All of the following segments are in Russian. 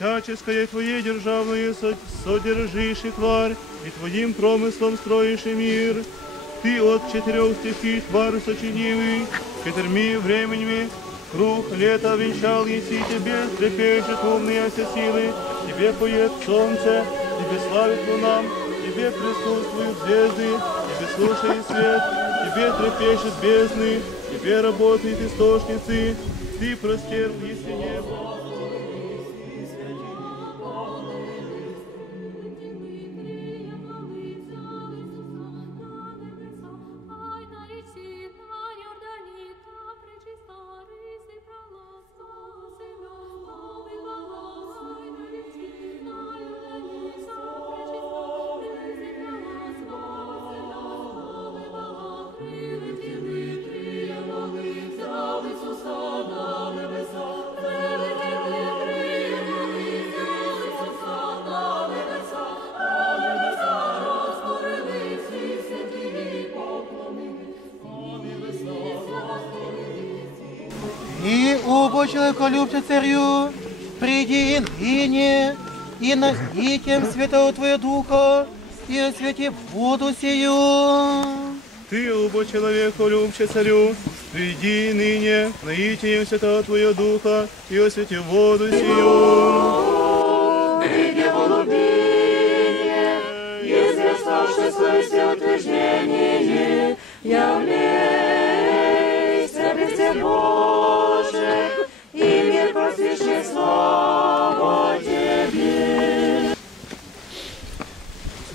всяческое Твое державное со- содержишь и тварь, и Твоим промыслом строишь и мир. Ты от четырех стихий тварь сочинивый, четырьми временами круг лета венчал еси тебе, трепещет умные все силы, тебе поет солнце, тебе славит лунам, тебе присутствуют звезды, тебе слушает свет, тебе трепещет бездны, тебе работают источницы, ты простер если небо. И, о человеколюбце царю, приди и ныне, и носителем Святого Твоего Духа, и освети воду сию. Ты, убо человеку, любче царю, приди ныне, наитием святого Твоего Духа, и освети воду сию. Ныне голубине, если оставшее свое утверждение,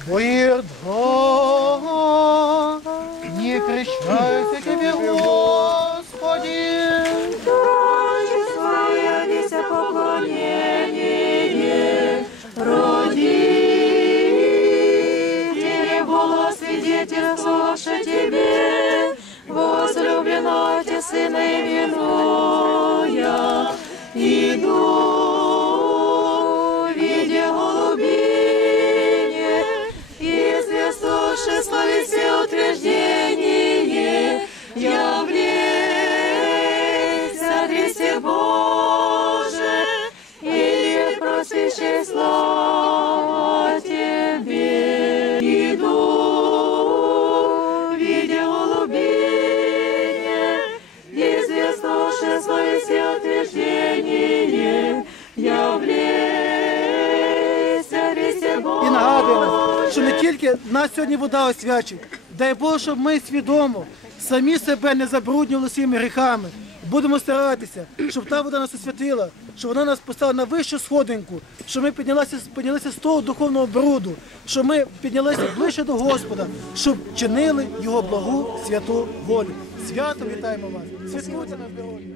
Боерда, не крещайся тебе, Господи. Свое вися поклонение, родители было свидетельство тебе, возлюблено те сына именуя, иду, І нагадуємо, що не тільки нас сьогодні вода освячить, дай Бог, щоб ми свідомо самі себе не забруднювали своїми гріхами. Будемо старатися, щоб та вода нас освятила, щоб вона нас поставила на вищу сходинку, щоб ми піднялися, піднялися з того духовного бруду, щоб ми піднялися ближче до Господа, щоб чинили Його благу святу волю. Свято вітаємо вас! Святкуйте на здоров'я!